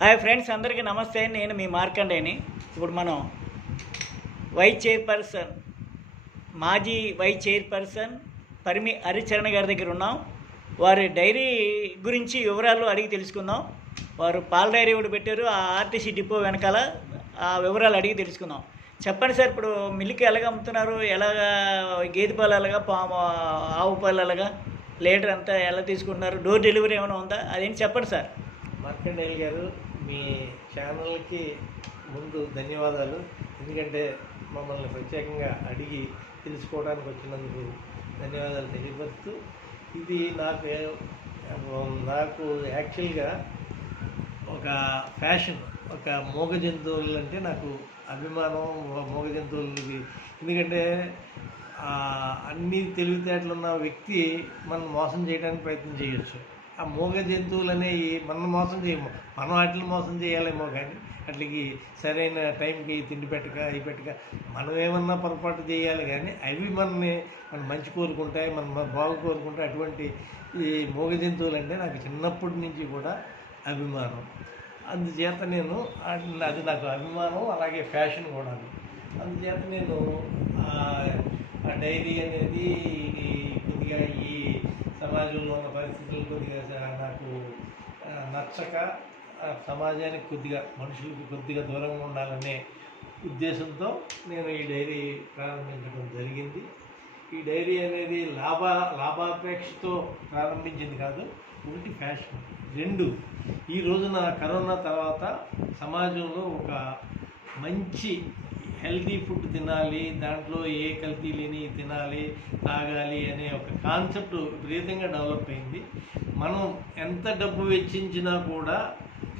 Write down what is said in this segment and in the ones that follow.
Hi friends, అందరికీ నమస్తే. నేను మీ మార్కండేని. ఇప్పుడు మనం వైస్ చైర్పర్సన్, మాజీ వైస్ చైర్పర్సన్ పరిమి హరిచరణ్ గారి దగ్గర ఉన్నాం. వారి డైరీ గురించి వివరాలు అడిగి తెలుసుకుందాం. వారు పాల డైరీ ఒకటి పెట్టారు, ఆ ఆర్టీసీ డిపో వెనకాల. ఆ వివరాలు అడిగి తెలుసుకుందాం. చెప్పండి సార్, ఇప్పుడు మిల్క్ ఎలాగ అమ్ముతున్నారు? ఎలాగా గేదె పాలు ఎలాగా, ఆవు పాలు ఎలాగా, లీటర్ అంతా ఎలా తీసుకుంటున్నారు? డోర్ డెలివరీ ఏమైనా ఉందా? అదేంటి చెప్పండి సార్. మార్కండేయులు గారు, మీ ఛానల్కి ముందు ధన్యవాదాలు. ఎందుకంటే మమ్మల్ని ప్రత్యేకంగా అడిగి తెలుసుకోవడానికి వచ్చినందుకు ధన్యవాదాలు తెలియపరుస్తూ, ఇది నాకు యాక్చువల్గా ఒక ఫ్యాషన్. ఒక మూగ జంతువులు అంటే నాకు అభిమానం. మూగ జంతువులకి ఎందుకంటే అన్ని తెలివితేటలు ఉన్న వ్యక్తి మనం మోసం చేయడానికి ప్రయత్నం చేయొచ్చు. ఆ మూగ జంతువులు అనేవి మనం మోసం చేయము, మనం వాటిని మోసం చేయాలేమో. కానీ వాటికి సరైన టైంకి తిండి పెట్టక అవి పెట్టక మనం ఏమన్నా పొరపాటు చేయాలి. కానీ అవి మన మంచి కోరుకుంటాయి, మన బాగు కోరుకుంటాయి. అటువంటి ఈ మూగ జంతువులు అంటే నాకు చిన్నప్పటి నుంచి కూడా అభిమానం. అందుచేత నేను అది నాకు అభిమానం, అలాగే ఫ్యాషన్ కూడా. అందుచేత నేను ఆ డైరీ అనేది కొద్దిగా ఈ సమాజంలో ఉన్న పరిస్థితులు కొద్దిగా నాకు నచ్చక, సమాజానికి కొద్దిగా, మనుషులకు కొద్దిగా దూరంగా ఉండాలనే ఉద్దేశంతో నేను ఈ డైరీ ప్రారంభించడం జరిగింది. ఈ డైరీ అనేది లాభాపేక్షతో ప్రారంభించింది కాదు. ఒకటి ఫ్యాషన్, రెండు ఈ రోజున కరోనా తర్వాత సమాజంలో ఒక మంచి హెల్తీ ఫుడ్ తినాలి, దాంట్లో ఏ కల్తీ లేని తినాలి, తాగాలి అనే ఒక కాన్సెప్ట్ విపరీతంగా డెవలప్ అయింది. మనం ఎంత డబ్బు వెచ్చించినా కూడా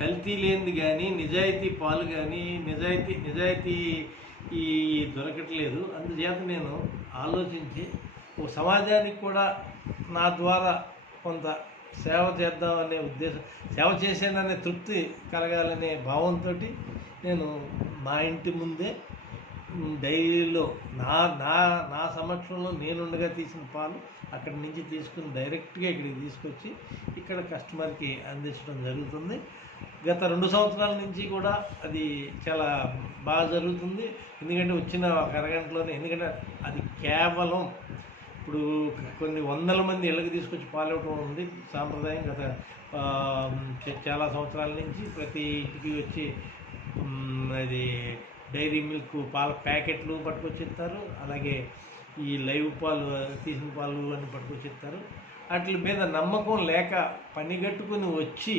కల్తీ లేనిది కానీ, నిజాయితీ పాలు కానీ, నిజాయితీ ఈ దొరకట్లేదు. అందుచేత నేను ఆలోచించి ఓ సమాజానికి కూడా నా ద్వారా కొంత సేవ చేద్దామనే ఉద్దేశం, సేవ చేసేననే తృప్తి కలగాలనే భావంతో నేను మా ఇంటి ముందే డైరీలో నా సమక్షంలో నేనుండగా తీసిన పాలు అక్కడి నుంచి తీసుకుని డైరెక్ట్గా ఇక్కడికి తీసుకొచ్చి ఇక్కడ కస్టమర్కి అందించడం జరుగుతుంది. గత 2 సంవత్సరాల నుంచి కూడా అది చాలా బాగా జరుగుతుంది. ఎందుకంటే వచ్చిన ఒక అరగంటలోనే, ఎందుకంటే అది కేవలం ఇప్పుడు కొన్ని వందల మంది ఇళ్ళకి తీసుకొచ్చి పాలు ఇవ్వడం ఉంది సాంప్రదాయం. గత చాలా సంవత్సరాల నుంచి ప్రతి ఇంటికి వచ్చి అది డైరీ మిల్క్ పాల ప్యాకెట్లు పట్టుకొచ్చిస్తారు. అలాగే ఈ లైవ్ పాలు, తీసిన పాలు అని పట్టుకొచ్చిస్తారు. వాటి మీద నమ్మకం లేక పనిగట్టుకుని వచ్చి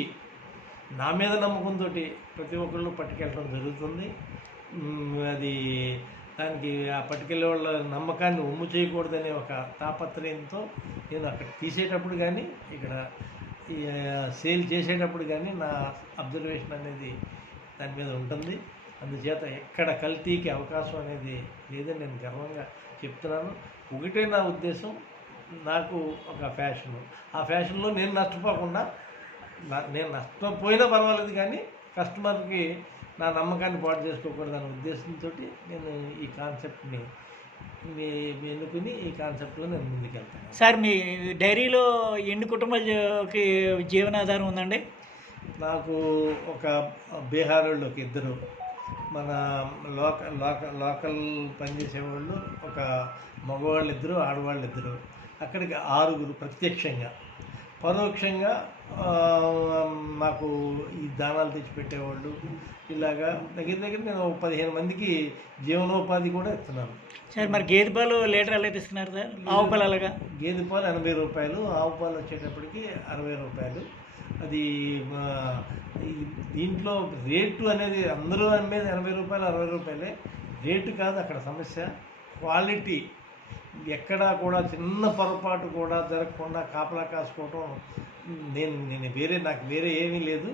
నా మీద నమ్మకంతో ప్రతి ఒక్కళ్ళు పట్టుకెళ్ళడం జరుగుతుంది. అది దానికి ఆ పట్టుకెళ్ళే వాళ్ళ నమ్మకాన్ని ఒమ్ము చేయకూడదనే ఒక తాపత్రయంతో నేను అక్కడ తీసేటప్పుడు కానీ, ఇక్కడ సేల్ చేసేటప్పుడు కానీ నా అబ్జర్వేషన్ అనేది దాని మీద ఉంటుంది. అందుచేత ఎక్కడ కల్తీకి అవకాశం అనేది లేదని నేను గర్వంగా చెప్తున్నాను. ఒకటే నా ఉద్దేశం, నాకు ఒక ఫ్యాషను. ఆ ఫ్యాషన్లో నేను నష్టపోకుండా, నేను నష్టపోయినా పర్వాలేదు కానీ కస్టమర్కి నా నమ్మకాన్ని పాటు చేసుకోకూడదనే ఉద్దేశంతో నేను ఈ కాన్సెప్ట్ని ఎన్నుకుని ఈ కాన్సెప్ట్లో నేను ముందుకెళ్తాను. సార్, మీ డైరీలో ఎన్ని కుటుంబాలకి జీవనాధారం ఉందండి? నాకు ఒక బీహార్ వాళ్ళు ఒక ఇద్దరు, మన లోకల్ పనిచేసేవాళ్ళు ఒక మగవాళ్ళు ఇద్దరు, ఆడవాళ్ళు ఇద్దరు, అక్కడికి 6 ప్రత్యక్షంగా. పరోక్షంగా మాకు ఈ దానాలు తెచ్చిపెట్టేవాళ్ళు. ఇలాగా దగ్గర నేను 15 మందికి జీవనోపాధి కూడా ఇస్తున్నాను. సార్, మరి గేదె పాలు లీటర్ ఎలా ఇస్తున్నారు సార్? ఆవు పాలు అలాగా? గేదె పాలు 80 రూపాయలు, ఆవు పాలు వచ్చేటప్పటికి 60 రూపాయలు. అది దీంట్లో రేటు అనేది అందరూ అమ్మేది 80 రూపాయలు, 60 రూపాయలే. రేటు కాదు అక్కడ సమస్య, క్వాలిటీ. ఎక్కడా కూడా చిన్న పొరపాటు కూడా జరగకుండా కాపలా కాసుకోవటం. నాకు వేరే ఏమీ లేదు.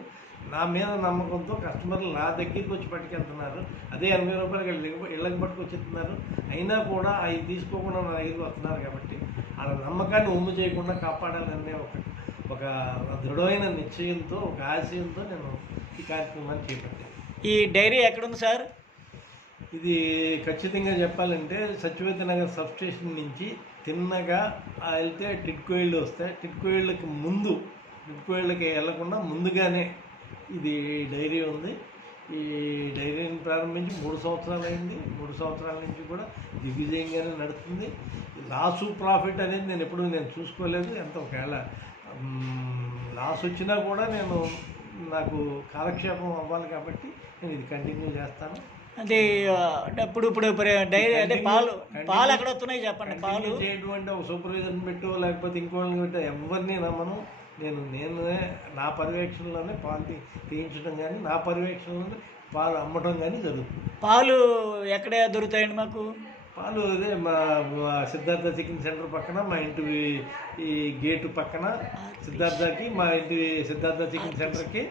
నా మీద నమ్మకంతో కస్టమర్లు నా దగ్గరికి వచ్చి పట్టుకెళ్తున్నారు. అదే 80 రూపాయలకి ఇళ్ళకి పట్టుకొచ్చిస్తున్నారు. అయినా కూడా అవి తీసుకోకుండా నా దగ్గరికి వస్తున్నారు. కాబట్టి ఆ నమ్మకాన్ని ఒమ్ము చేయకుండా కాపాడాలనే ఒక దృఢమైన నిశ్చయంతో, ఒక ఆశయంతో నేను ఈ కార్యక్రమాన్ని చేపట్టాను. ఈ డైరీ ఎక్కడుంది సార్? ఇది ఖచ్చితంగా చెప్పాలంటే సత్యవతి నగర్ సబ్స్టేషన్ నుంచి తిన్నగా వెళ్తే టిట్కో ఇళ్ళు వస్తాయి. టిట్కో ఇళ్ళకి వెళ్లకుండా ముందుగానే ఇది డైరీ ఉంది. ఈ డైరీని ప్రారంభించి 3 సంవత్సరాలు అయింది. 3 సంవత్సరాల నుంచి కూడా దిగ్విజయంగానే నడుస్తుంది. లాసు ప్రాఫిట్ అనేది నేను ఎప్పుడూ చూసుకోలేదు. ఎంత ఒకవేళ లాస్ వచ్చినా కూడా నాకు కాలక్షేపం అవ్వాలి కాబట్టి నేను ఇది కంటిన్యూ చేస్తాను. అది ఇప్పుడు డైరీ అదే పాలు ఎక్కడ వస్తున్నాయి చెప్పండి. పాలు చేయటువంటి ఒక సూపర్వైజర్ని పెట్టో లేకపోతే ఇంకోళ్ళని పెట్టో ఎవరిని నమ్మను. నేనే నా పర్యవేక్షణలోనే పాలు తీయించడం కానీ నా పర్యవేక్షణలోనే పాలు అమ్మటం కానీ జరుగుతుంది. పాలు ఎక్కడ దొరుకుతాయండి మాకు? పాలు అదే మా సిద్ధార్థ చికెన్ సెంటర్ పక్కన, మా ఇంటి ఈ గేటు పక్కన సిద్ధార్థకి, మా ఇంటి సిద్ధార్థ చికెన్ సెంటర్కి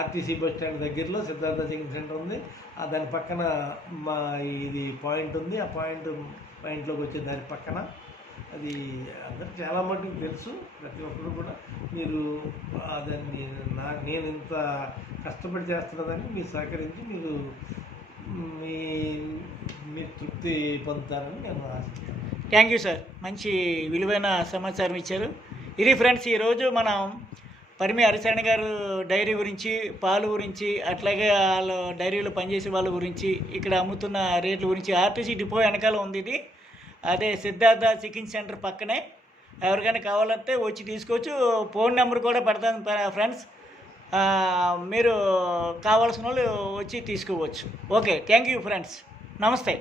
ఆర్టీసీ బస్ స్టాండ్ దగ్గరలో సిద్ధార్థ చికెన్ సెంటర్ ఉంది. దాని పక్కన మా ఇది పాయింట్ ఉంది. ఆ పాయింట్ మా ఇంట్లోకి వచ్చే దాని పక్కన. అది అందరికి చాలా మటుకు తెలుసు. ప్రతి ఒక్కరు కూడా మీరు దాన్ని నేను ఇంత కష్టపడి చేస్తున్నదాన్ని మీరు సహకరించి మీరు తృప్తి పొందుతారని నేను ఆశిస్తున్నాను. థ్యాంక్ యూ సార్, మంచి విలువైన సమాచారం ఇచ్చారు. ఇది ఫ్రెండ్స్, ఈరోజు మనం పరిమి హరిశరణ గారు డైరీ గురించి, పాలు గురించి, అట్లాగే వాళ్ళ డైరీలో పనిచేసే వాళ్ళ గురించి, ఇక్కడ అమ్ముతున్న రేట్ల గురించి, ఆర్టీసీ డిపో వెనకాల ఉంది ఇది. అదే సిద్ధార్థ చికెన్ సెంటర్ పక్కనే. ఎవరికైనా కావాలంటే వచ్చి తీసుకోవచ్చు. ఫోన్ నెంబర్ కూడా పెడతాను ఫ్రెండ్స్, మీరు కావాల్సిన వాళ్ళు వచ్చి తీసుకోవచ్చు. ఓకే, థ్యాంక్ యూ ఫ్రెండ్స్, నమస్తే.